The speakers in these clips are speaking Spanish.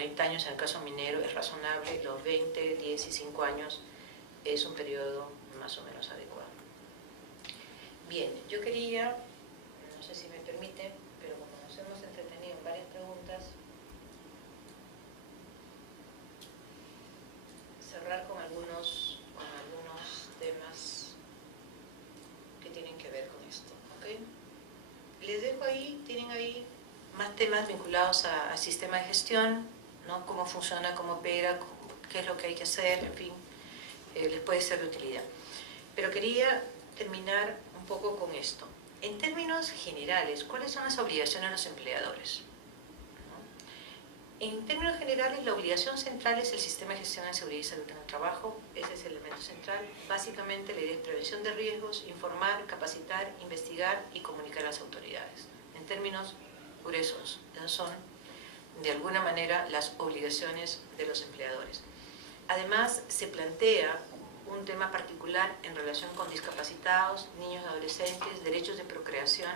40 años en el caso minero es razonable, los 20, 10 y 5 años es un periodo más o menos adecuado. Bien, yo quería, no sé si me permite, pero como nos hemos entretenido en varias preguntas, cerrar con algunos temas que tienen que ver con esto, ¿ok? Les dejo ahí, tienen ahí más temas vinculados al sistema de gestión, ¿no? Cómo funciona, cómo opera, qué es lo que hay que hacer, en fin, les puede ser de utilidad. Pero quería terminar un poco con esto. En términos generales, ¿cuáles son las obligaciones de los empleadores? En términos generales, la obligación central es el sistema de gestión de seguridad y salud en el trabajo. Ese es el elemento central. Básicamente, la idea es prevención de riesgos, informar, capacitar, investigar y comunicar a las autoridades. En términos gruesos, esas son, de alguna manera, las obligaciones de los empleadores. Además, se plantea un tema particular en relación con discapacitados, niños y adolescentes, derechos de procreación.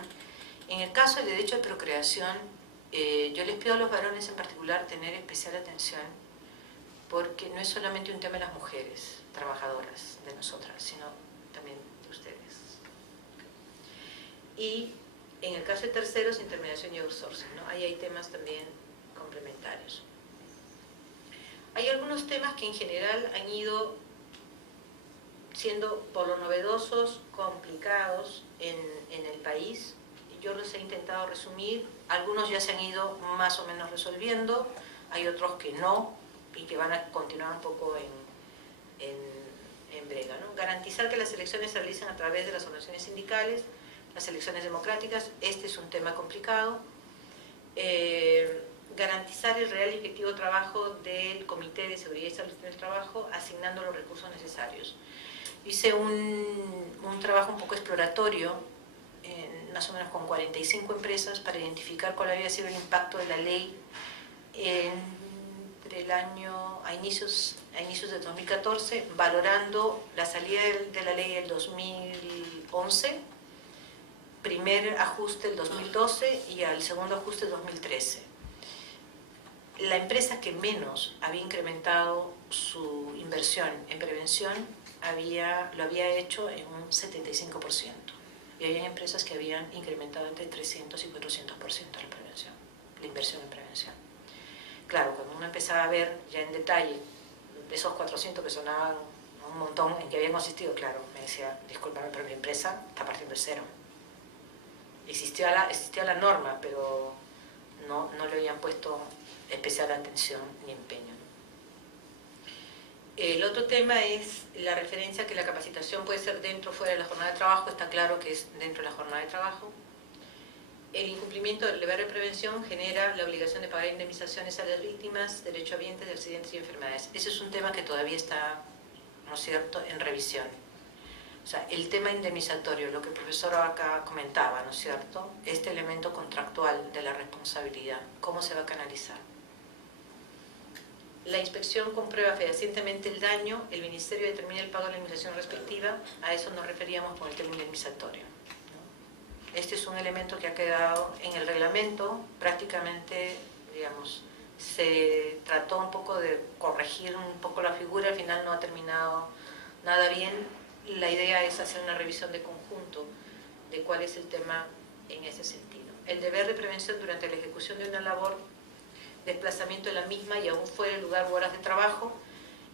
En el caso del derecho de procreación, yo les pido a los varones en particular tener especial atención, porque no es solamente un tema de las mujeres trabajadoras, de nosotras, sino también de ustedes. Y en el caso de terceros, intermediación y outsourcing, ¿no? Ahí hay temas también complementarios. Hay algunos temas que en general han ido siendo por lo novedosos, complicados en el país. Yo los he intentado resumir, algunos ya se han ido más o menos resolviendo, hay otros que no y que van a continuar un poco en brega, ¿no? Garantizar que las elecciones se realicen a través de las organizaciones sindicales, las elecciones democráticas, este es un tema complicado. Garantizar el real y efectivo trabajo del Comité de Seguridad y Salud en el Trabajo, asignando los recursos necesarios. Hice un trabajo un poco exploratorio, más o menos con 45 empresas, para identificar cuál había sido el impacto de la ley entre el año, a inicios de 2014, valorando la salida de la ley del 2011, primer ajuste el 2012 y al segundo ajuste el 2013. La empresa que menos había incrementado su inversión en prevención lo había hecho en un 75%. Y había empresas que habían incrementado entre 300 y 400% la inversión en prevención. Claro, cuando uno empezaba a ver ya en detalle de esos 400 que sonaban un montón en que habían consistido, claro, me decía, discúlpame, pero mi empresa está partiendo de cero. Existía la norma, pero no le habían puesto especial atención ni empeño. El otro tema es la referencia a que la capacitación puede ser dentro o fuera de la jornada de trabajo. Está claro que es dentro de la jornada de trabajo. El incumplimiento del deber de prevención genera la obligación de pagar indemnizaciones a las víctimas, derecho a ambientes de accidentes y enfermedades. Ese es un tema que todavía está, ¿no es cierto?, en revisión. O sea, el tema indemnizatorio, lo que el profesor acá comentaba, ¿no es cierto?, este elemento contractual de la responsabilidad, ¿cómo se va a canalizar? La inspección comprueba fehacientemente el daño, el Ministerio determina el pago de la indemnización respectiva, a eso nos referíamos con el tema indemnizatorio, ¿no? Este es un elemento que ha quedado en el reglamento, prácticamente, digamos, se trató un poco de corregir un poco la figura, al final no ha terminado nada bien. La idea es hacer una revisión de conjunto de cuál es el tema en ese sentido. El deber de prevención durante la ejecución de una labor, desplazamiento de la misma y aún fuera el lugar u horas de trabajo.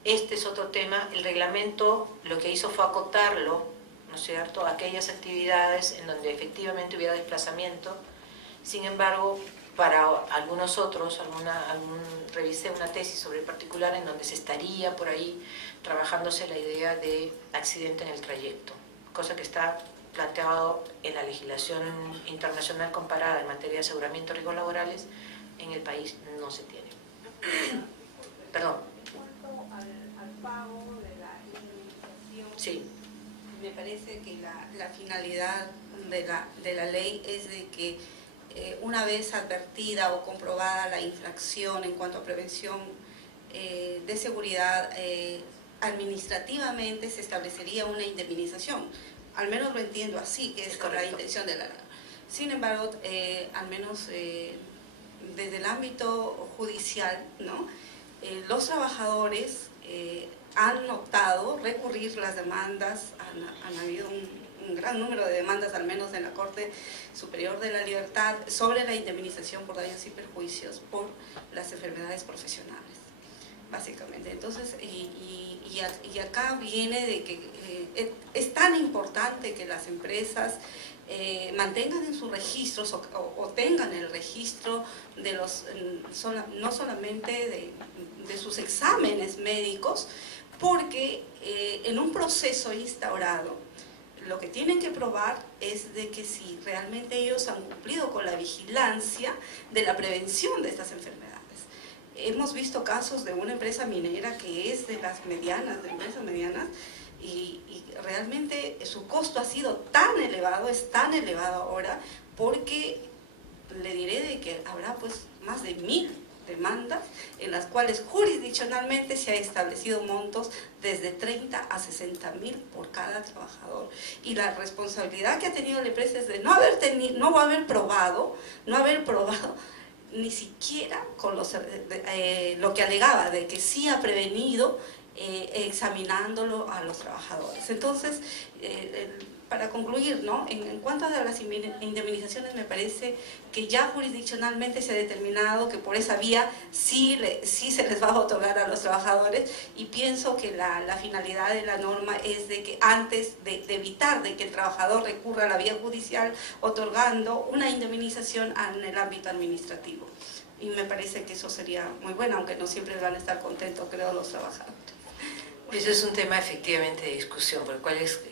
Este es otro tema. El reglamento lo que hizo fue acotarlo, ¿no es cierto?, a aquellas actividades en donde efectivamente hubiera desplazamiento. Sin embargo, para algunos otros, revisé una tesis sobre el particular en donde se estaría por ahí trabajándose la idea de accidente en el trayecto, cosa que está planteado en la legislación internacional comparada en materia de aseguramiento de riesgos laborales. En el país no se tiene. Perdón. En cuanto al pago de la indemnización, sí, me parece que la finalidad de la ley es de que una vez advertida o comprobada la infracción en cuanto a prevención de seguridad, administrativamente se establecería una indemnización. Al menos lo entiendo así, que es la intención de la ley. Sin embargo, al menos desde el ámbito judicial, ¿no? Los trabajadores han optado recurrir las demandas, han habido un gran número de demandas, al menos en la Corte Superior de la Libertad, sobre la indemnización por daños y perjuicios por las enfermedades profesionales, básicamente. Entonces, y acá viene de que es tan importante que las empresas mantengan en sus registros o tengan el registro de los, no solamente de sus exámenes médicos, porque en un proceso instaurado, lo que tienen que probar es de que si realmente ellos han cumplido con la vigilancia de la prevención de estas enfermedades. Hemos visto casos de una empresa minera que es de las medianas, de empresas medianas, y realmente su costo ha sido tan elevado, es tan elevado ahora, porque le diré de que habrá pues más de 1000 demandas en las cuales jurisdiccionalmente se ha establecido montos desde 30 a 60.000 por cada trabajador, y la responsabilidad que ha tenido la empresa es de no haber probado ni siquiera con lo que alegaba de que sí ha prevenido examinándolo a los trabajadores. Entonces, para concluir, ¿no? En cuanto a las indemnizaciones, me parece que ya jurisdiccionalmente se ha determinado que por esa vía sí se les va a otorgar a los trabajadores, y pienso que la finalidad de la norma es de que antes de evitar de que el trabajador recurra a la vía judicial, otorgando una indemnización en el ámbito administrativo. Y me parece que eso sería muy bueno, aunque no siempre van a estar contentos, creo, los trabajadores. Eso es un tema efectivamente de discusión, porque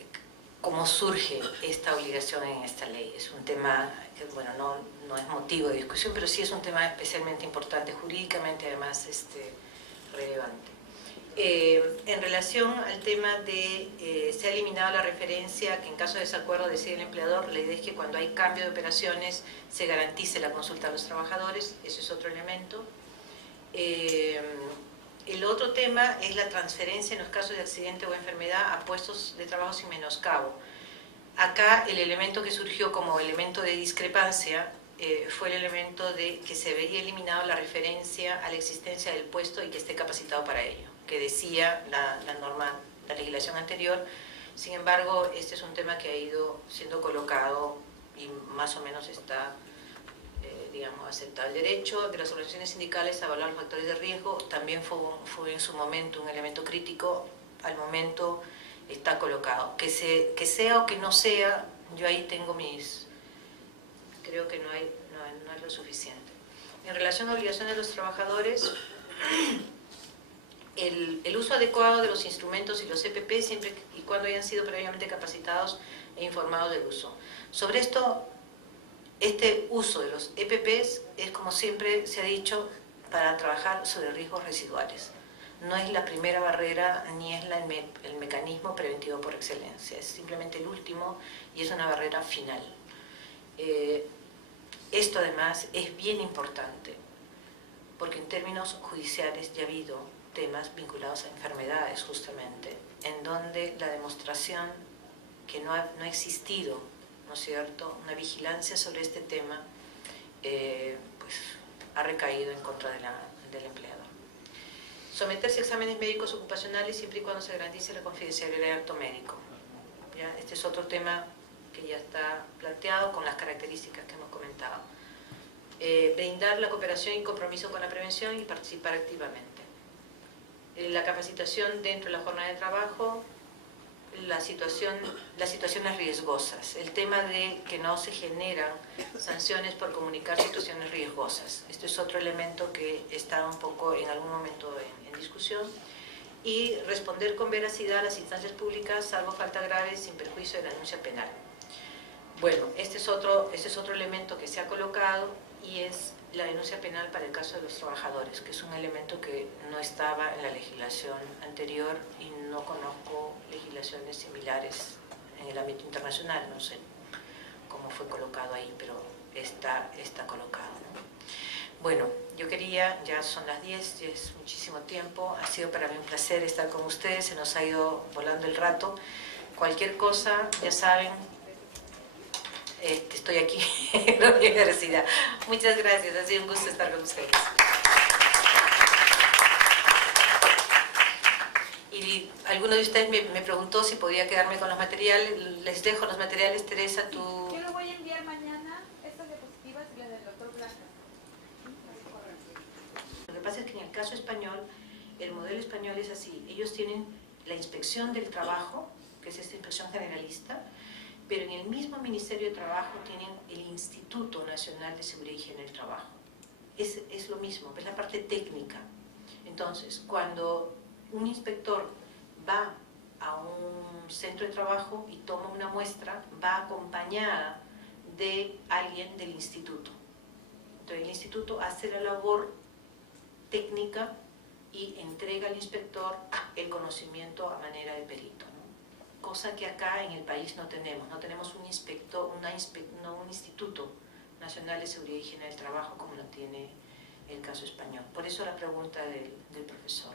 cómo surge esta obligación en esta ley. Es un tema que, bueno, no es motivo de discusión, pero sí es un tema especialmente importante, jurídicamente además relevante. En relación al tema de, se ha eliminado la referencia que en caso de desacuerdo decide el empleador, la idea es que cuando hay cambio de operaciones se garantice la consulta a los trabajadores, ese es otro elemento. El otro tema es la transferencia en los casos de accidente o enfermedad a puestos de trabajo sin menoscabo. Acá el elemento que surgió como elemento de discrepancia fue el elemento de que se veía eliminado la referencia a la existencia del puesto y que esté capacitado para ello, que decía la norma, la legislación anterior. Sin embargo, este es un tema que ha ido siendo colocado y más o menos está digamos, aceptado. El derecho de las organizaciones sindicales a evaluar los factores de riesgo también fue en su momento un elemento crítico, al momento está colocado. Que sea o que no sea, yo ahí tengo creo que no es lo suficiente. En relación a obligaciones de los trabajadores, el uso adecuado de los instrumentos y los EPP siempre y cuando hayan sido previamente capacitados e informados del uso. Sobre esto, este uso de los EPPs es, como siempre se ha dicho, para trabajar sobre riesgos residuales. No es la primera barrera ni es el mecanismo preventivo por excelencia, es simplemente el último y es una barrera final. Esto además es bien importante porque en términos judiciales ya ha habido temas vinculados a enfermedades justamente, en donde la demostración que no ha existido, ¿no es cierto?, una vigilancia sobre este tema, pues ha recaído en contra del empleador. Someterse a exámenes médicos ocupacionales siempre y cuando se garantice la confidencialidad del acto médico. ¿Ya? Este es otro tema que ya está planteado con las características que hemos comentado. Brindar la cooperación y compromiso con la prevención y participar activamente. La capacitación dentro de la jornada de trabajo, las situaciones riesgosas, el tema de que no se generan sanciones por comunicar situaciones riesgosas. Este es otro elemento que está un poco en algún momento en discusión. Y responder con veracidad a las instancias públicas, salvo falta grave, sin perjuicio de la denuncia penal. Bueno, este es otro elemento que se ha colocado y es la denuncia penal para el caso de los trabajadores, que es un elemento que no estaba en la legislación anterior y no conozco legislaciones similares en el ámbito internacional, no sé cómo fue colocado ahí, pero está colocado, ¿no? Bueno, yo quería, ya son las 10, ya es muchísimo tiempo, ha sido para mí un placer estar con ustedes, se nos ha ido volando el rato. Cualquier cosa, ya saben, estoy aquí en la universidad. Muchas gracias, ha sido un gusto estar con ustedes. Y alguno de ustedes me preguntó si podía quedarme con los materiales. Les dejo los materiales. Teresa, tú... Yo lo voy a enviar mañana, estas diapositivas y las del doctor Blanca. Lo que pasa es que en el caso español, el modelo español es así. Ellos tienen la inspección del trabajo, que es esta inspección generalista, pero en el mismo Ministerio de Trabajo tienen el Instituto Nacional de Seguridad y Higiene del Trabajo. Es lo mismo, es la parte técnica. Entonces, cuando un inspector va a un centro de trabajo y toma una muestra, va acompañada de alguien del instituto. Entonces el instituto hace la labor técnica y entrega al inspector el conocimiento a manera de perito, ¿no? Cosa que acá en el país no tenemos un inspector, un Instituto Nacional de Seguridad y Higiene del Trabajo como lo tiene el caso español. Por eso la pregunta del profesor.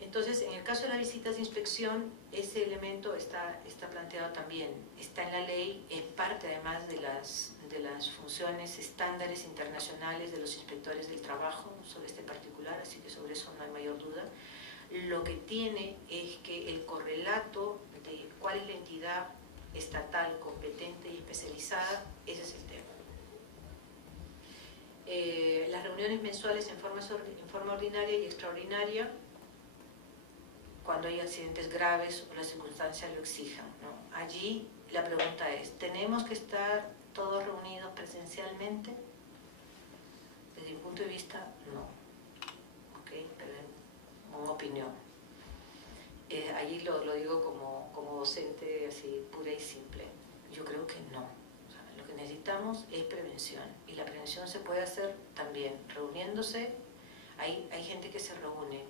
Entonces, en el caso de las visitas de inspección, ese elemento está planteado también, está en la ley, es parte además de las funciones estándares internacionales de los inspectores del trabajo sobre este particular, así que sobre eso no hay mayor duda. Lo que tiene es que el correlato de cuál es la entidad estatal competente y especializada, ese es el tema. Las reuniones mensuales en forma ordinaria y extraordinaria, cuando hay accidentes graves o las circunstancias lo exijan, ¿no? Allí la pregunta es, ¿tenemos que estar todos reunidos presencialmente? Desde mi punto de vista, no. ¿Okay? Pero en una opinión. Allí lo digo como docente así pura y simple. Yo creo que no. O sea, lo que necesitamos es prevención. Y la prevención se puede hacer también reuniéndose. Hay gente que se reúne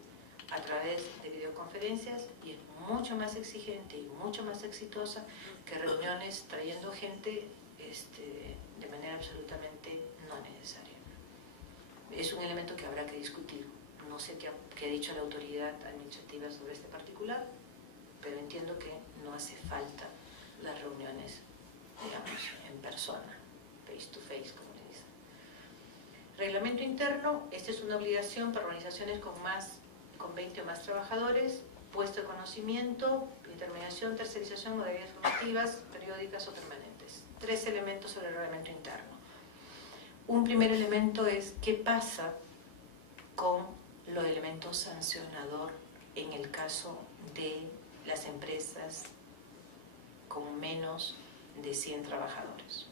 a través de videoconferencias y es mucho más exigente y mucho más exitosa que reuniones trayendo gente de manera absolutamente no necesaria. Es un elemento que habrá que discutir. No sé qué ha dicho la autoridad administrativa sobre este particular, pero entiendo que no hace falta las reuniones, digamos, en persona, face to face, como le dicen. Reglamento interno, esta es una obligación para organizaciones con 20 o más trabajadores, puesto de conocimiento, determinación, tercerización, modalidades formativas, periódicas o permanentes. 3 elementos sobre el reglamento interno. Un primer elemento es qué pasa con los elementos sancionador en el caso de las empresas con menos de 100 trabajadores.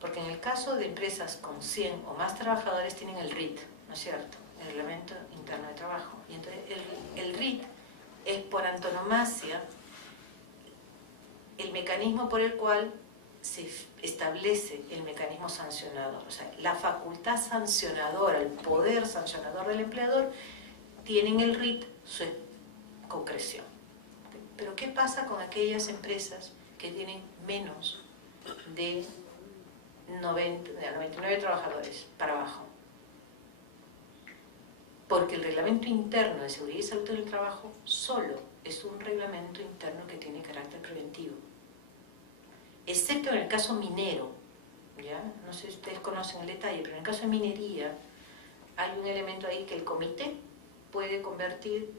Porque en el caso de empresas con 100 o más trabajadores tienen el RIT, ¿no es cierto? El Reglamento Interno de Trabajo. Y entonces el RIT es por antonomasia el mecanismo por el cual se establece el mecanismo sancionador. O sea, la facultad sancionadora, el poder sancionador del empleador, tiene en el RIT su concreción. Pero ¿qué pasa con aquellas empresas que tienen menos de 99 trabajadores para abajo? Porque el reglamento interno de seguridad y salud en el trabajo solo es un reglamento interno que tiene carácter preventivo. Excepto en el caso minero, ¿ya? No sé si ustedes conocen el detalle, pero en el caso de minería hay un elemento ahí que el comité puede convertir,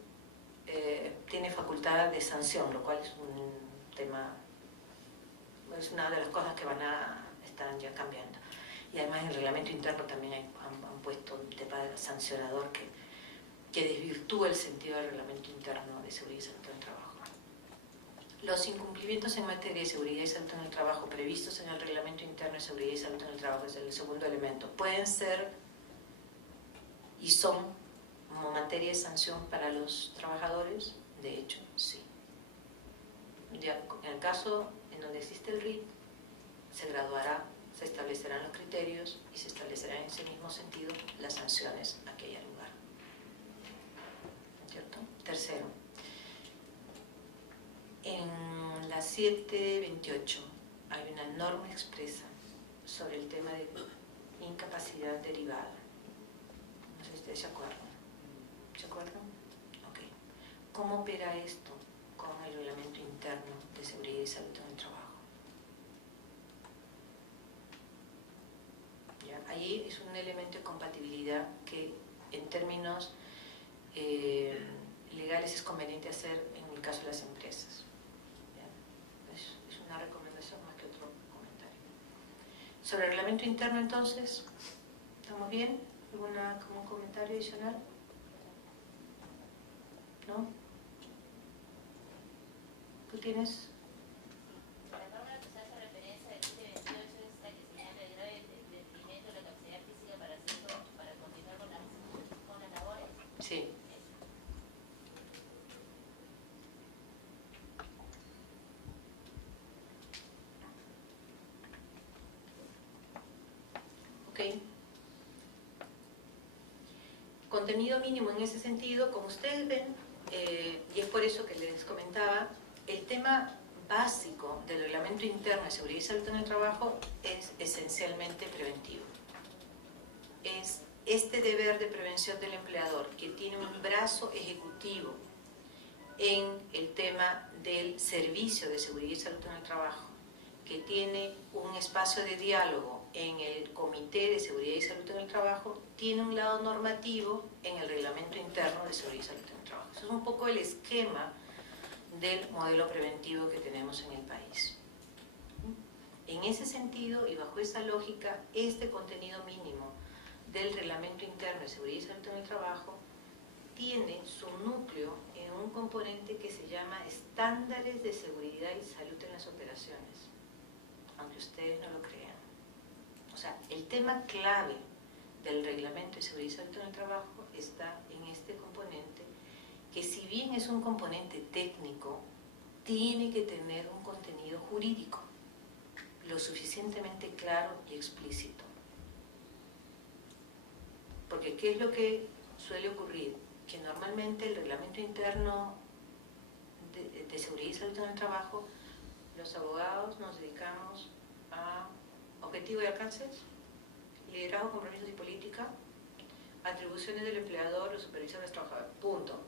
tiene facultad de sanción, lo cual es un tema, es una de las cosas que están ya cambiando. Y además en el reglamento interno también han puesto un tema sancionador que desvirtúa el sentido del reglamento interno de seguridad y salud en el trabajo. Los incumplimientos en materia de seguridad y salud en el trabajo previstos en el reglamento interno de seguridad y salud en el trabajo, es el segundo elemento, pueden ser y son como materia de sanción para los trabajadores. De hecho, sí. Ya, en el caso en donde existe el RIT, se graduará, se establecerán los criterios y se establecerán en ese mismo sentido las sanciones a que haya lugar. ¿Cierto? Tercero, en la 728 hay una norma expresa sobre el tema de incapacidad derivada. No sé si ustedes se acuerdan. ¿Se acuerdan? Ok. ¿Cómo opera esto con el reglamento interno de seguridad y salud en el trabajo. ¿Ya? Ahí es un elemento de compatibilidad que en términos legales es conveniente hacer en el caso de las empresas. ¿Ya? Es una recomendación más que otro comentario. Sobre el reglamento interno, entonces, ¿estamos bien? ¿Algún comentario adicional? ¿No? ¿Tú tienes? La norma que se hace referencia del 728 es la que señala el grave detrimento de la capacidad física para continuar con las labores. Sí. Ok. Contenido mínimo en ese sentido, como ustedes ven, y es por eso que les comentaba, el tema básico del reglamento interno de seguridad y salud en el trabajo es esencialmente preventivo. Es este deber de prevención del empleador que tiene un brazo ejecutivo en el tema del servicio de seguridad y salud en el trabajo, que tiene un espacio de diálogo en el Comité de Seguridad y Salud en el Trabajo, tiene un lado normativo en el Reglamento Interno de Seguridad y Salud en el Trabajo. Eso es un poco el esquema del modelo preventivo que tenemos en el país. En ese sentido y bajo esa lógica, este contenido mínimo del Reglamento Interno de Seguridad y Salud en el Trabajo tiene su núcleo en un componente que se llama estándares de seguridad y salud en las operaciones, aunque ustedes no lo crean. O sea, el tema clave del reglamento de seguridad y salud en el trabajo está en este componente, que si bien es un componente técnico, tiene que tener un contenido jurídico lo suficientemente claro y explícito. Porque ¿qué es lo que suele ocurrir? Que normalmente el reglamento interno de seguridad y salud en el trabajo, los abogados nos dedicamos a objetivo y alcances, liderazgo, compromisos y política, atribuciones del empleador o supervisión de los trabajadores, punto.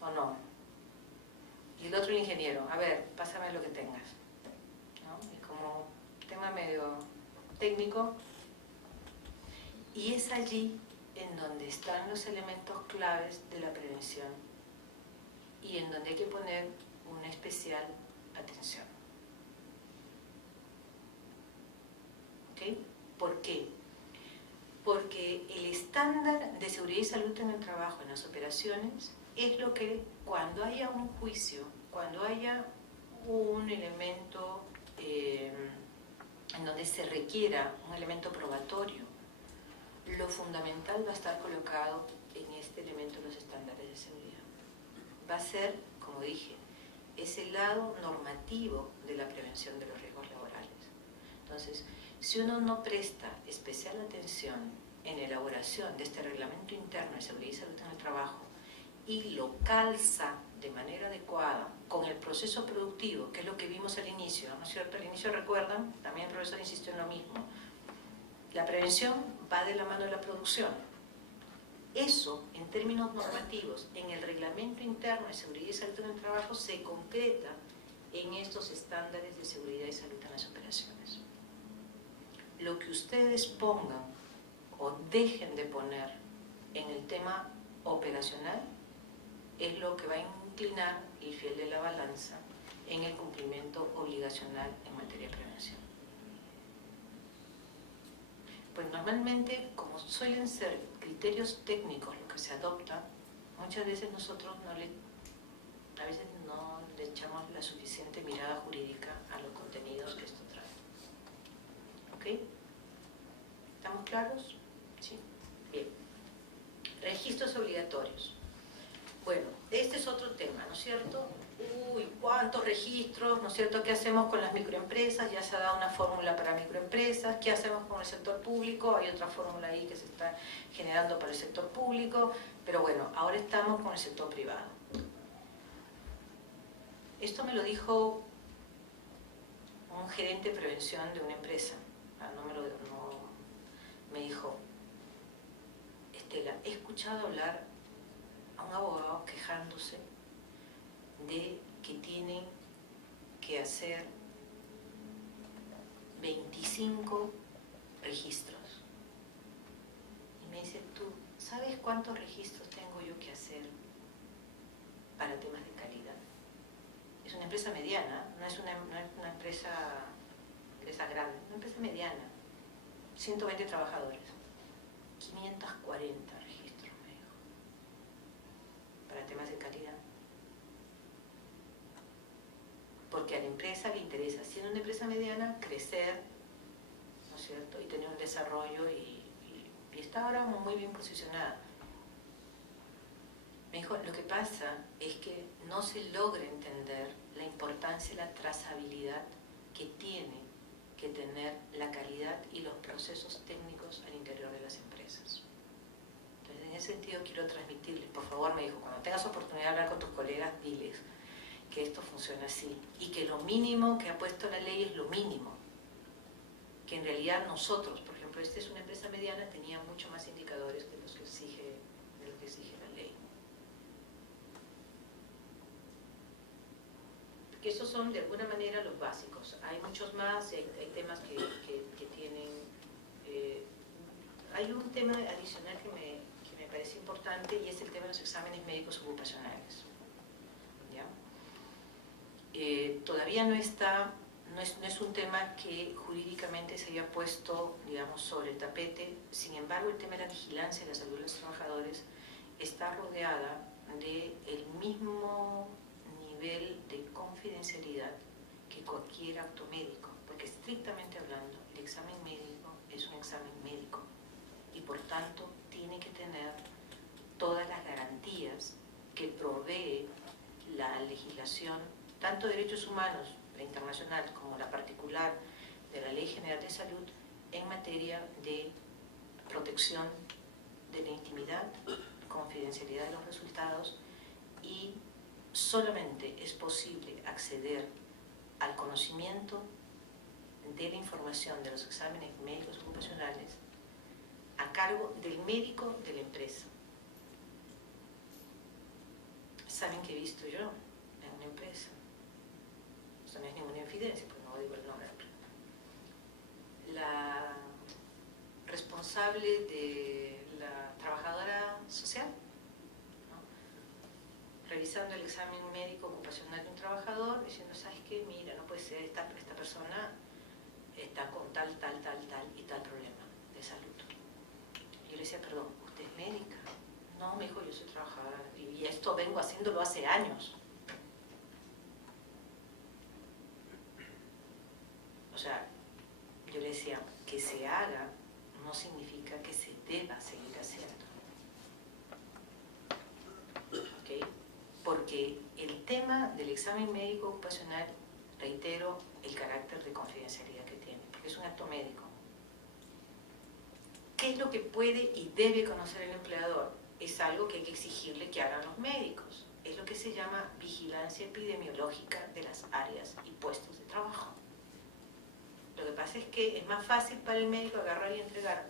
¿O no? Y el otro el ingeniero, a ver, pásame lo que tengas, ¿no? Es como tema medio técnico, y es allí en donde están los elementos claves de la prevención y en donde hay que poner una especial atención. ¿Ok? ¿Por qué? Porque el estándar de seguridad y salud en el trabajo, en las operaciones, es lo que cuando haya un juicio, cuando haya un elemento en donde se requiera un elemento probatorio, lo fundamental va a estar colocado en este elemento de los estándares de seguridad. Va a ser, como dije, ese lado normativo de la prevención de los riesgos laborales. Entonces, si uno no presta especial atención en la elaboración de este reglamento interno de seguridad y salud en el trabajo y lo calza de manera adecuada con el proceso productivo, que es lo que vimos al inicio, ¿no es cierto? Al inicio, recuerdan, también el profesor insistió en lo mismo, la prevención va de la mano de la producción. Eso, en términos normativos, en el reglamento interno de seguridad y salud en el trabajo se concreta en estos estándares de seguridad y salud en las operaciones. Lo que ustedes pongan o dejen de poner en el tema operacional es lo que va a inclinar el fiel de la balanza en el cumplimiento obligacional en materia de prevención. Pues normalmente, como suelen ser criterios técnicos lo que se adopta, muchas veces nosotros no le echamos la suficiente mirada jurídica a los contenidos que esto trae. ¿Ok? ¿Estamos claros? Sí. Bien. Registros obligatorios. Bueno, este es otro tema, ¿no es cierto? Uy, ¿cuántos registros? ¿No es cierto? ¿Qué hacemos con las microempresas? Ya se ha dado una fórmula para microempresas. ¿Qué hacemos con el sector público? Hay otra fórmula ahí que se está generando para el sector público. Pero bueno, ahora estamos con el sector privado. Esto me lo dijo un gerente de prevención de una empresa. Me dijo, Estela, he escuchado hablar a un abogado quejándose de que tienen que hacer 25 registros. Y me dice, ¿tú sabes cuántos registros tengo yo que hacer para temas de calidad? Es una empresa mediana, no es una empresa grande, una empresa mediana, 120 trabajadores, 540 registros, me dijo, para temas de calidad. Porque a la empresa le interesa, siendo una empresa mediana, crecer, ¿no es cierto?, y tener un desarrollo y está ahora muy bien posicionada. Me dijo, lo que pasa es que no se logra entender la importancia y la trazabilidad que tiene que tener la calidad y los procesos técnicos al interior de las empresas. Entonces, en ese sentido quiero transmitirles, por favor, me dijo, cuando tengas oportunidad de hablar con tus colegas, diles que esto funciona así y que lo mínimo que ha puesto la ley es lo mínimo, que en realidad nosotros, por ejemplo, esta es una empresa mediana, tenía mucho más indicadores de los que exige la ley. Que esos son de alguna manera los básicos. Hay muchos más, hay temas que tienen... hay un tema adicional que me parece importante y es el tema de los exámenes médicos ocupacionales. ¿Ya? Todavía no está, no es un tema que jurídicamente se haya puesto, digamos, sobre el tapete. Sin embargo, el tema de la vigilancia de la salud de los trabajadores está rodeada del mismo nivel de confidencialidad que cualquier acto médico, porque estrictamente hablando, el examen médico es un examen médico y por tanto tiene que tener todas las garantías que provee la legislación, tanto de derechos humanos, la internacional, como la particular de la Ley General de Salud, en materia de protección de la intimidad, confidencialidad de los resultados, y solamente es posible acceder al conocimiento de la información de los exámenes médicos ocupacionales a cargo del médico de la empresa. ¿Saben qué he visto yo en una empresa? Esto no es ninguna infidencia, porque no digo el nombre. La responsable de la trabajadora social, revisando el examen médico ocupacional de un trabajador, diciendo, ¿sabes qué? Mira, no puede ser, esta persona está con tal y tal problema de salud. Y yo le decía, perdón, ¿usted es médica? No, me dijo, yo soy trabajadora y esto vengo haciéndolo hace años. O sea, yo le decía, que se haga no significa que se deba seguir haciendo. ¿Ok? Porque el tema del examen médico ocupacional, reitero, el carácter de confidencialidad que tiene, porque es un acto médico. ¿Qué es lo que puede y debe conocer el empleador? Es algo que hay que exigirle que hagan los médicos. Es lo que se llama vigilancia epidemiológica de las áreas y puestos de trabajo. Lo que pasa es que es más fácil para el médico agarrar y entregar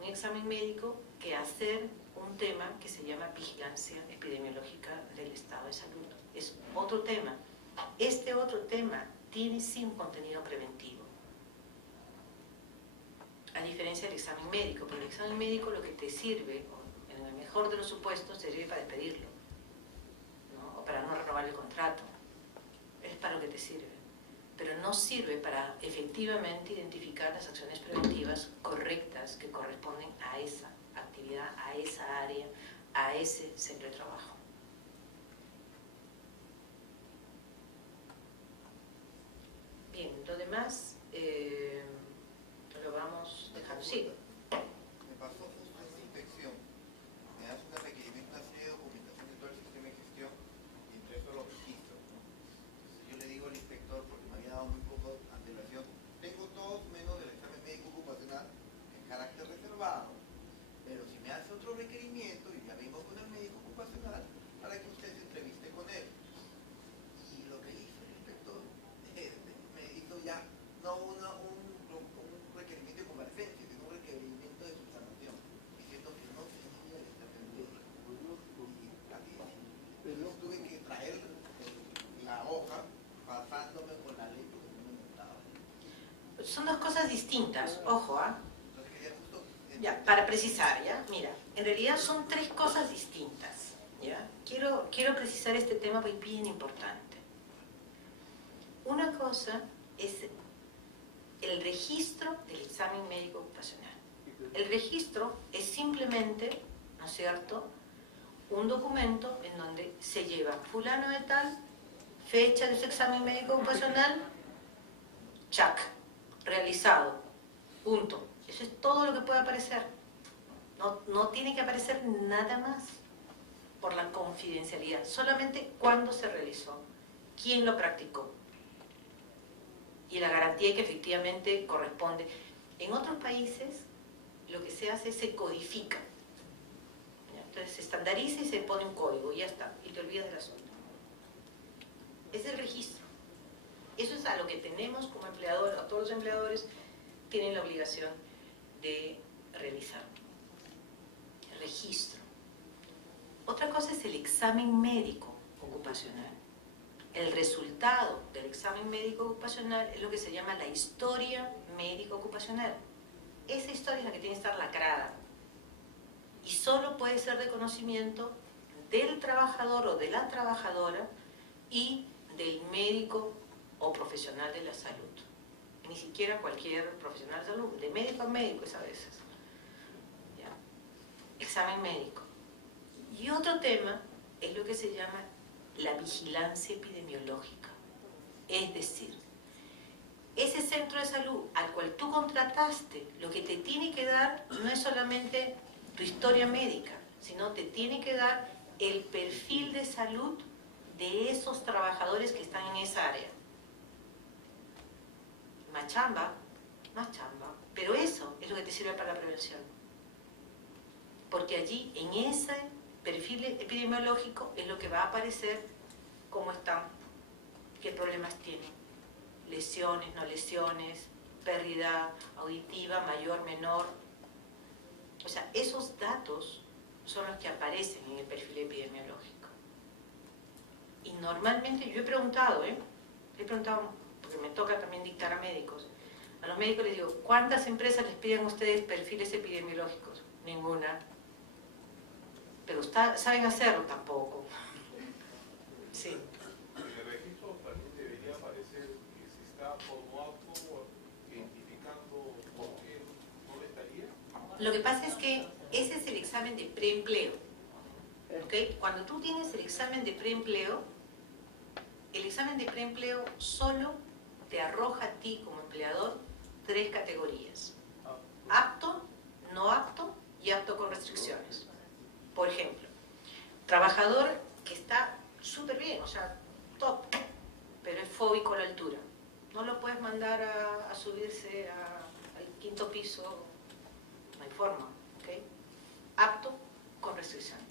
un examen médico que hacer un tema que se llama vigilancia epidemiológica del estado de salud. Es otro tema. Este otro tema tiene sí un contenido preventivo, a diferencia del examen médico, porque el examen médico lo que te sirve, en el mejor de los supuestos, te sirve para despedirlo, ¿no? O para no renovar el contrato. Es para lo que te sirve, pero no sirve para efectivamente identificar las acciones preventivas correctas que corresponden a esa actividad, a esa área, a ese centro de trabajo. Bien, lo demás lo vamos dejando. Sí. Me pasó justo esta inspección. Me das un requerimiento, una serie de documentación de todo el sistema de gestión y entre eso los registros, ¿no? Entonces yo le digo al inspector, porque me había dado muy poco antelación, tengo todos menos del examen médico ocupacional en carácter reservado, pero si me hace otro requerimiento y ya vengo con el médico ocupacional para que usted se entreviste con él. Y lo que hizo el inspector me hizo ya no un requerimiento de comparecencia, sino un requerimiento de subsanación, diciendo que no tenía el examen médico. Y así, entonces tuve que traer el distintas, ojo, ¿ah? Entonces quería justo... Ya, para precisar, ¿ya? Mira, en realidad son tres cosas distintas, ¿ya? Quiero precisar este tema porque es bien importante. Una cosa es el registro del examen médico ocupacional. El registro es simplemente, ¿no es cierto?, un documento en donde se lleva fulano de tal, fecha de su examen médico ocupacional, check, realizado, punto. Eso es todo lo que puede aparecer. No tiene que aparecer nada más por la confidencialidad, solamente cuándo se realizó, quién lo practicó y la garantía que efectivamente corresponde. En otros países lo que se hace es se codifica. Entonces se estandariza y se pone un código y ya está, y te olvidas del asunto. Es el registro. Eso es a lo que tenemos como empleadores, a todos los empleadores tienen la obligación de realizar. El registro. Otra cosa es el examen médico ocupacional. El resultado del examen médico ocupacional es lo que se llama la historia médico ocupacional. Esa historia es la que tiene que estar lacrada. Y solo puede ser de conocimiento del trabajador o de la trabajadora y del médico o profesional de la salud. Ni siquiera cualquier profesional de salud, de médico a médico es a veces. ¿Ya? Examen médico. Y otro tema es lo que se llama la vigilancia epidemiológica. Es decir, ese centro de salud al cual tú contrataste, lo que te tiene que dar no es solamente tu historia médica, sino te tiene que dar el perfil de salud de esos trabajadores que están en esa área. Más chamba, pero eso es lo que te sirve para la prevención. Porque allí, en ese perfil epidemiológico, es lo que va a aparecer cómo están, qué problemas tienen, lesiones, no lesiones, pérdida auditiva, mayor, menor. O sea, esos datos son los que aparecen en el perfil epidemiológico. Y normalmente, yo he preguntado, porque me toca también dictar a médicos. A los médicos les digo, ¿cuántas empresas les piden a ustedes perfiles epidemiológicos? Ninguna. Pero ¿saben hacerlo? Tampoco. Sí. En el registro también debería aparecer que si está follow-up, identificando por qué no le estaría. Lo que pasa es que ese es el examen de preempleo. ¿Okay? Cuando tú tienes el examen de preempleo, el examen de preempleo solo te arroja a ti como empleador 3 categorías. Apto, no apto y apto con restricciones. Por ejemplo, trabajador que está súper bien, o sea, top, pero es fóbico a la altura. No lo puedes mandar a subirse al 5º piso, no hay forma, ¿ok? Apto con restricciones.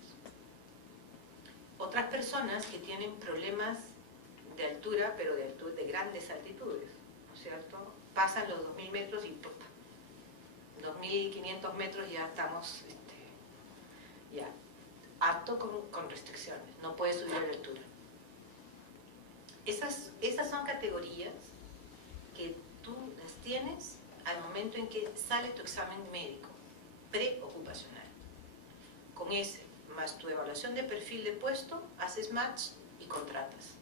Otras personas que tienen problemas de altura, pero de grandes altitudes, ¿no es cierto? Pasan los 2.000 metros y 2.500 metros ya estamos, ya, apto con restricciones, no puede subir a la altura. Esas son categorías que tú las tienes al momento en que sale tu examen médico, preocupacional. Con ese, más tu evaluación de perfil de puesto, haces match y contratas.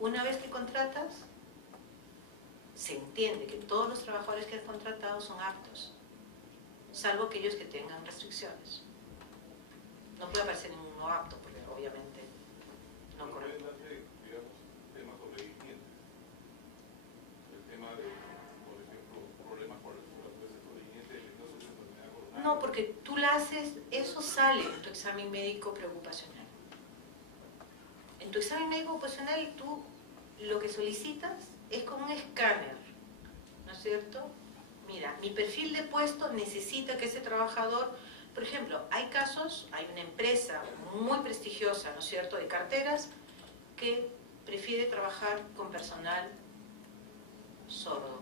Una vez que contratas, se entiende que todos los trabajadores que has contratado son aptos, salvo aquellos que tengan restricciones. No puede aparecer ningún no apto, porque obviamente no corresponde. Digamos, temas sobrevivientes. El tema de, por ejemplo, problemas por el sobreviviente de enfermedad coronaria. No, porque tú la haces, eso sale en tu examen médico preocupacional. En tu examen médico ocupacional tú lo que solicitas es con un escáner, ¿no es cierto? Mira, mi perfil de puesto necesita que ese trabajador, por ejemplo, hay casos, hay una empresa muy prestigiosa, ¿no es cierto?, de carteras, que prefiere trabajar con personal sordo.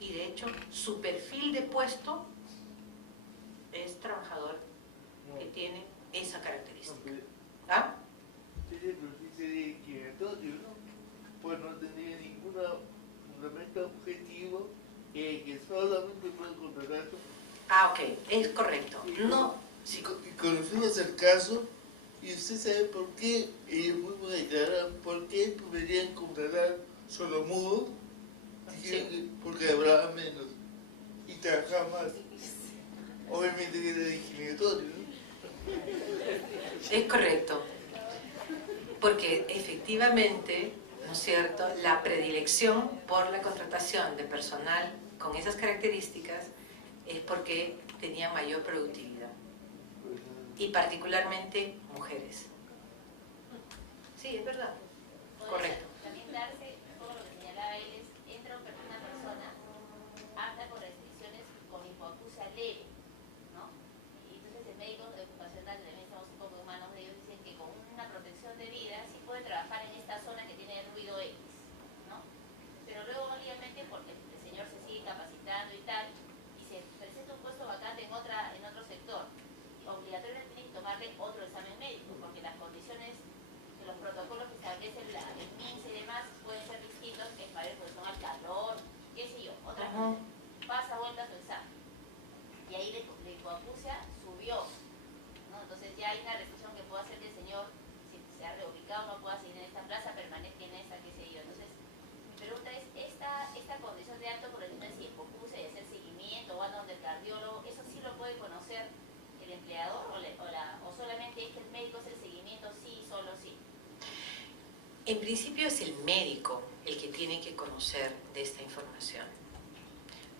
Y de hecho, su perfil de puesto es trabajador que tiene esa característica. ¿Ah? pues no tenía ningún fundamento objetivo que solamente puede contratar. Ah, ok, es correcto. No, sí. Y conocimos el caso y usted sabe por qué ellos mismos declararon por qué deberían contratar solo mudos. Sí. Porque hablaban menos y trabajaban más. Obviamente que era discriminatorio, ¿no? Es correcto, porque efectivamente, ¿no es cierto?, la predilección por la contratación de personal con esas características es porque tenía mayor productividad, y particularmente mujeres. Sí, es verdad. Correcto. También darse, todo lo que señalaba él, es entra una persona apta con restricciones con hipoacusia leve, ¿no? Y entonces el médico ocupacional, también estamos un poco humanos de ellos, dicen que con una protección de vida sí puede trabajar en esta zona que tiene ruido X, ¿no? Pero luego obviamente porque el señor se sigue capacitando y tal, y se presenta un puesto vacante en otro sector, obligatoriamente tiene que tomarle otro examen médico, porque las condiciones que los protocolos que establece el MINSA y demás pueden ser distintos, que para exposición al calor, qué sé yo, otra cosa. Pasa vuelta a su examen. Y ahí la hipoacusia subió, ¿no? Entonces ya hay una restricción que puede hacer que el señor, si se ha reubicado, no pueda seguir en esta plaza, permanezca en esa, qué sé yo. Entonces, mi pregunta es, esta condición de alto problema de hipoacusia y hacer seguimiento o algo del cardiólogo, ¿eso sí lo puede conocer el empleador o solamente es que el médico hace el seguimiento sí y solo sí? En principio es el médico el que tiene que conocer de esta información.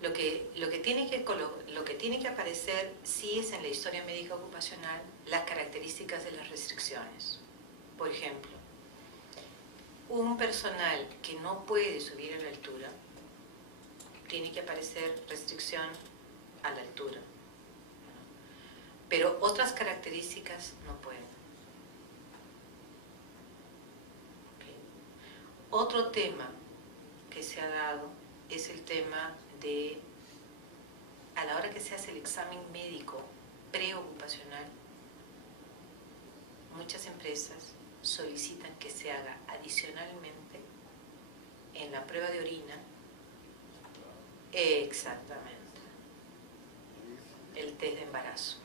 Lo que tiene que aparecer sí es en la historia médica ocupacional las características de las restricciones. Por ejemplo, un personal que no puede subir a la altura, tiene que aparecer restricción a la altura. Pero otras características no pueden. Okay. Otro tema que se ha dado es el tema de, a la hora que se hace el examen médico preocupacional, muchas empresas solicitan que se haga adicionalmente en la prueba de orina, exactamente, el test de embarazo.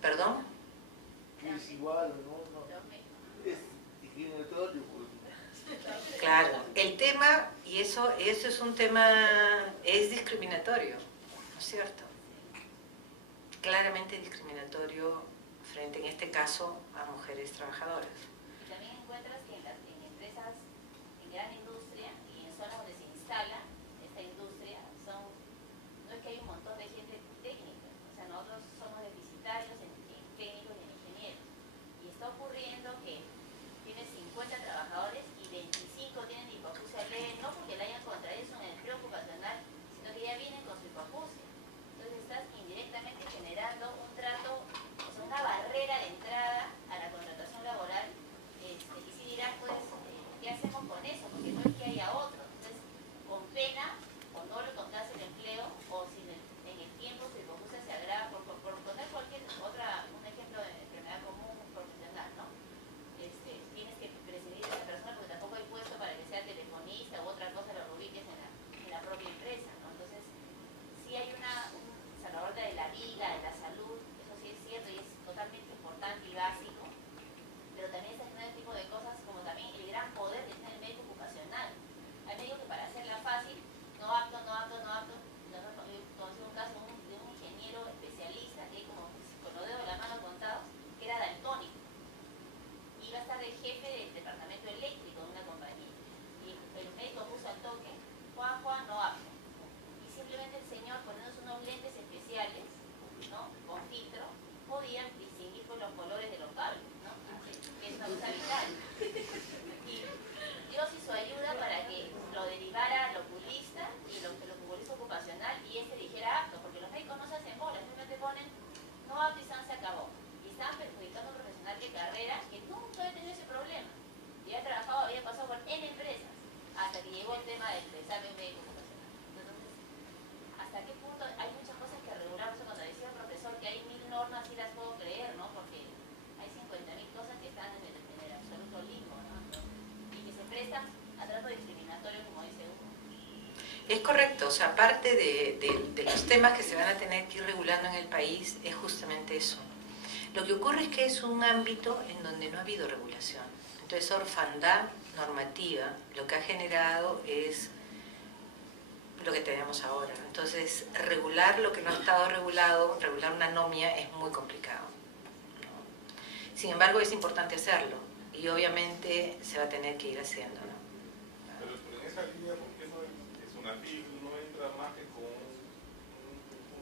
¿Perdón? Que es igual, ¿no? Es discriminatorio. Claro, el tema, y eso es un tema, es discriminatorio, ¿no es cierto? Claramente discriminatorio frente, en este caso, a mujeres trabajadoras. Y también encuentras que en empresas, en gran industria y en zonas donde se instala esta industria, no es que hay un montón de gente técnica, o sea, nosotros somos deficitarios en técnicos y en ingenieros. Y está ocurriendo que tienes 50 trabajadores y 25 tienen hipoacusia leve, no porque la hayan contraído en el empleo ocupacional, sino que ya vienen con su hipoacusia. Entonces estás indirectamente generando un trato, o sea, una barrera de entrada a la contratación laboral, y si dirán, pues, ¿qué hacemos con eso? Porque no es que haya otro. Entonces, con pena, o no le contratas el empleo, o si en el tiempo su hipoacusia se agrava, por poner cualquier un ejemplo de enfermedad común profesional, ¿no? Tienes que prescindir de esa persona porque tampoco hay puesto para que sea telefonista u otra cosa, lo ubiques en la propia empresa, ¿no? Entonces, sí hay un salvador de la vida, de la salud, eso sí es cierto y es totalmente importante y básico, pero también está generando este tipo de cosas como también el gran poder que tiene el médico ocupacional. Hay médicos que para hacerla fácil, no apto. Yo conocí un caso de un ingeniero especialista que como con los dedos de la mano contados, que era daltónico. Iba a estar de jefe del departamento eléctrico de una compañía. Y el médico puso al toque, Juan, no apto. Y simplemente el señor, poniéndose unos lentes especiales, ¿no?, con filtro, podían distinguir por los colores de los cables, ¿no? Que es una cosa vital. Y Dios hizo ayuda para que lo derivara al oculista y el oculista ocupacional y este dijera apto, porque los médicos no se hacen bolas, simplemente ponen no apto y se acabó. Y estaban perjudicando a un profesional de carrera que nunca había tenido ese problema. Y había pasado por N empresas, hasta que llegó el tema del examen médico ocupacional. Entonces, ¿hasta qué punto hay muchas cosas que regular? O sea, cuando decía el profesor que hay 1000 normas, sí las puedo creer, ¿no? Porque hay 50.000 cosas que presta a trato discriminatorio, como dice Hugo. Es correcto, o sea, parte de los temas que se van a tener que ir regulando en el país es justamente eso. Lo que ocurre es que es un ámbito en donde no ha habido regulación. Entonces, esa orfandad normativa lo que ha generado es lo que tenemos ahora. Entonces, regular lo que no ha estado regulado, regular una anomia es muy complicado, ¿no? Sin embargo, es importante hacerlo y obviamente se va a tener que ir haciendo, ¿no? Pero en esa línea, ¿por qué no es una FIL no entra más que con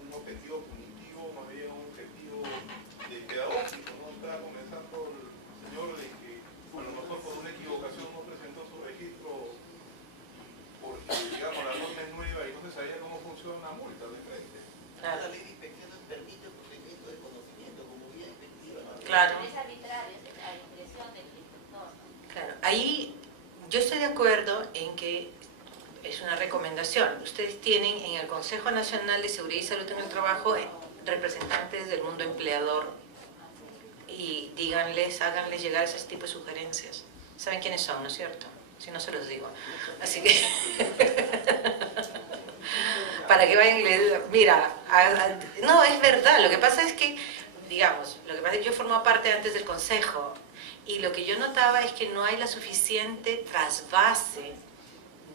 un objetivo punitivo, más bien un objetivo de pedagógico? ¿No? Estaba comenzando el señor de que a lo mejor por una equivocación no presentó su registro porque, digamos, la norma es nueva y no se sabía cómo funciona una multa de frente. Claro. La ley de inspecciones permite el procedimiento de conocimiento como vía inspectiva, ¿no? Claro. Es arbitrario, es a discreción del inspector, ¿no? Claro, ahí yo estoy de acuerdo en que es una recomendación. Ustedes tienen en el Consejo Nacional de Seguridad y Salud en el Trabajo representantes del mundo empleador y díganles, háganles llegar ese tipo de sugerencias. ¿Saben quiénes son, no es cierto? Si no, se los digo. Así que para que vayan y les digan, mira, no, es verdad, lo que pasa es que, digamos, lo que pasa es que yo formaba parte antes del Consejo y lo que yo notaba es que no hay la suficiente trasvase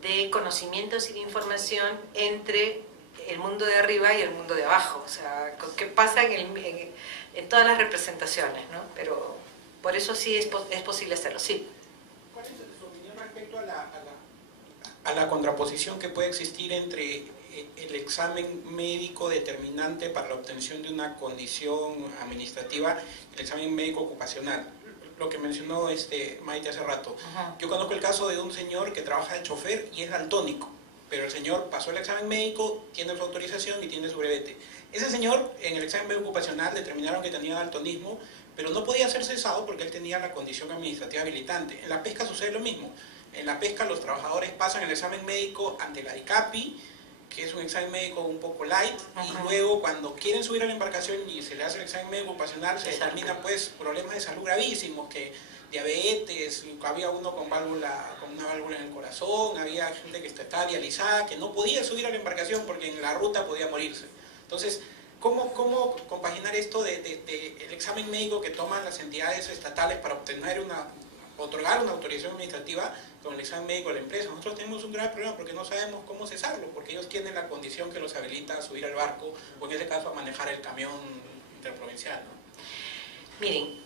de conocimientos y de información entre el mundo de arriba y el mundo de abajo, o sea, qué pasa en todas las representaciones, ¿no? Pero por eso sí es posible hacerlo, sí. ¿Cuál es su opinión respecto a la contraposición que puede existir entre el examen médico determinante para la obtención de una condición administrativa y el examen médico ocupacional? Lo que mencionó Maite hace rato. Ajá. Yo conozco el caso de un señor que trabaja de chofer y es daltónico, pero el señor pasó el examen médico, tiene su autorización y tiene su brevete. Ese señor, en el examen médico ocupacional, determinaron que tenía daltonismo, pero no podía ser cesado porque él tenía la condición administrativa habilitante. En la pesca sucede lo mismo. En la pesca los trabajadores pasan el examen médico ante la ICAPI, que es un examen médico un poco light, y luego cuando quieren subir a la embarcación y se le hace el examen médico ocupacional, se determinan pues problemas de salud gravísimos, que diabetes, había uno con una válvula en el corazón, había gente que estaba dializada, que no podía subir a la embarcación porque en la ruta podía morirse. Entonces, ¿cómo compaginar esto del examen médico que toman las entidades estatales para otorgar una autorización administrativa con el examen médico de la empresa? Nosotros tenemos un grave problema porque no sabemos cómo cesarlo, porque ellos tienen la condición que los habilita a subir al barco o en ese caso a manejar el camión interprovincial, ¿no? Miren,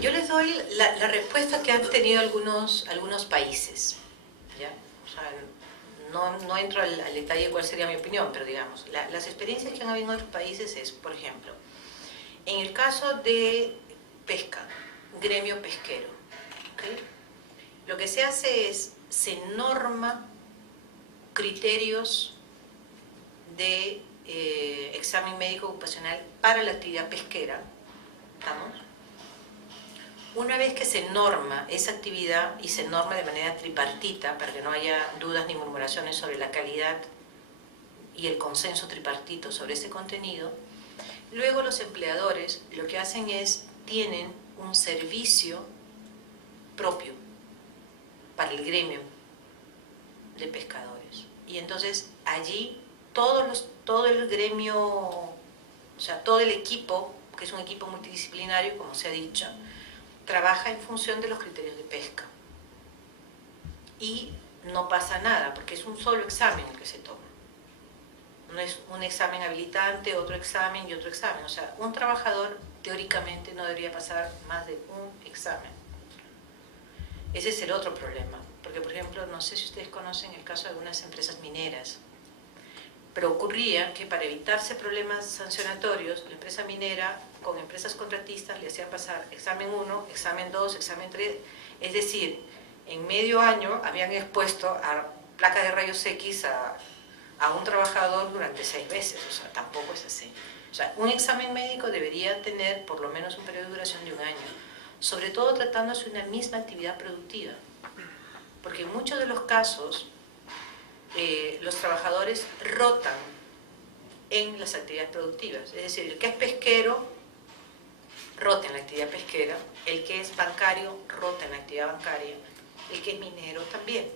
yo les doy la respuesta que han tenido algunos países, ¿ya? O sea, no entro al detalle de cuál sería mi opinión, pero digamos, las experiencias que han habido en otros países es, por ejemplo, en el caso de pesca, gremio pesquero, ¿okay? Lo que se hace es, se norma criterios de examen médico ocupacional para la actividad pesquera, ¿estamos? Una vez que se norma esa actividad y se norma de manera tripartita para que no haya dudas ni murmuraciones sobre la calidad y el consenso tripartito sobre ese contenido, luego los empleadores lo que hacen es, tienen un servicio propio para el gremio de pescadores. Y entonces allí todo el gremio, o sea, todo el equipo, que es un equipo multidisciplinario, como se ha dicho, trabaja en función de los criterios de pesca. Y no pasa nada, porque es un solo examen el que se toma. No es un examen habilitante, otro examen y otro examen. O sea, un trabajador teóricamente no debería pasar más de un examen. Ese es el otro problema. Porque, por ejemplo, no sé si ustedes conocen el caso de algunas empresas mineras, pero ocurría que para evitarse problemas sancionatorios, la empresa minera con empresas contratistas le hacían pasar examen 1, examen 2, examen 3, es decir, en medio año habían expuesto a placa de rayos X a un trabajador durante 6 veces, o sea, tampoco es así. O sea, un examen médico debería tener por lo menos un periodo de duración de 1 año, sobre todo tratándose de una misma actividad productiva, porque en muchos de los casos los trabajadores rotan en las actividades productivas, es decir, el que es pesquero rota en la actividad pesquera, el que es bancario rota en la actividad bancaria, el que es minero también.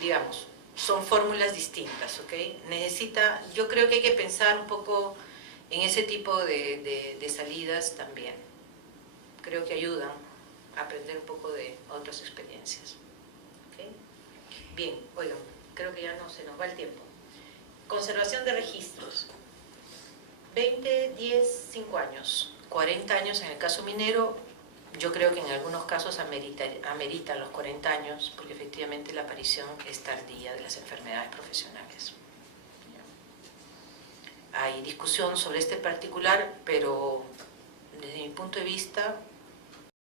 Digamos, son fórmulas distintas, ¿ok? Yo creo que hay que pensar un poco en ese tipo de salidas también. Creo que ayudan a aprender un poco de otras experiencias. ¿Ok? Bien, oigan, creo que ya no se nos va el tiempo. Conservación de registros. 20, 10, 5 años. 40 años en el caso minero. Yo creo que en algunos casos ameritan los 40 años, porque efectivamente la aparición es tardía de las enfermedades profesionales. Hay discusión sobre este particular, pero desde mi punto de vista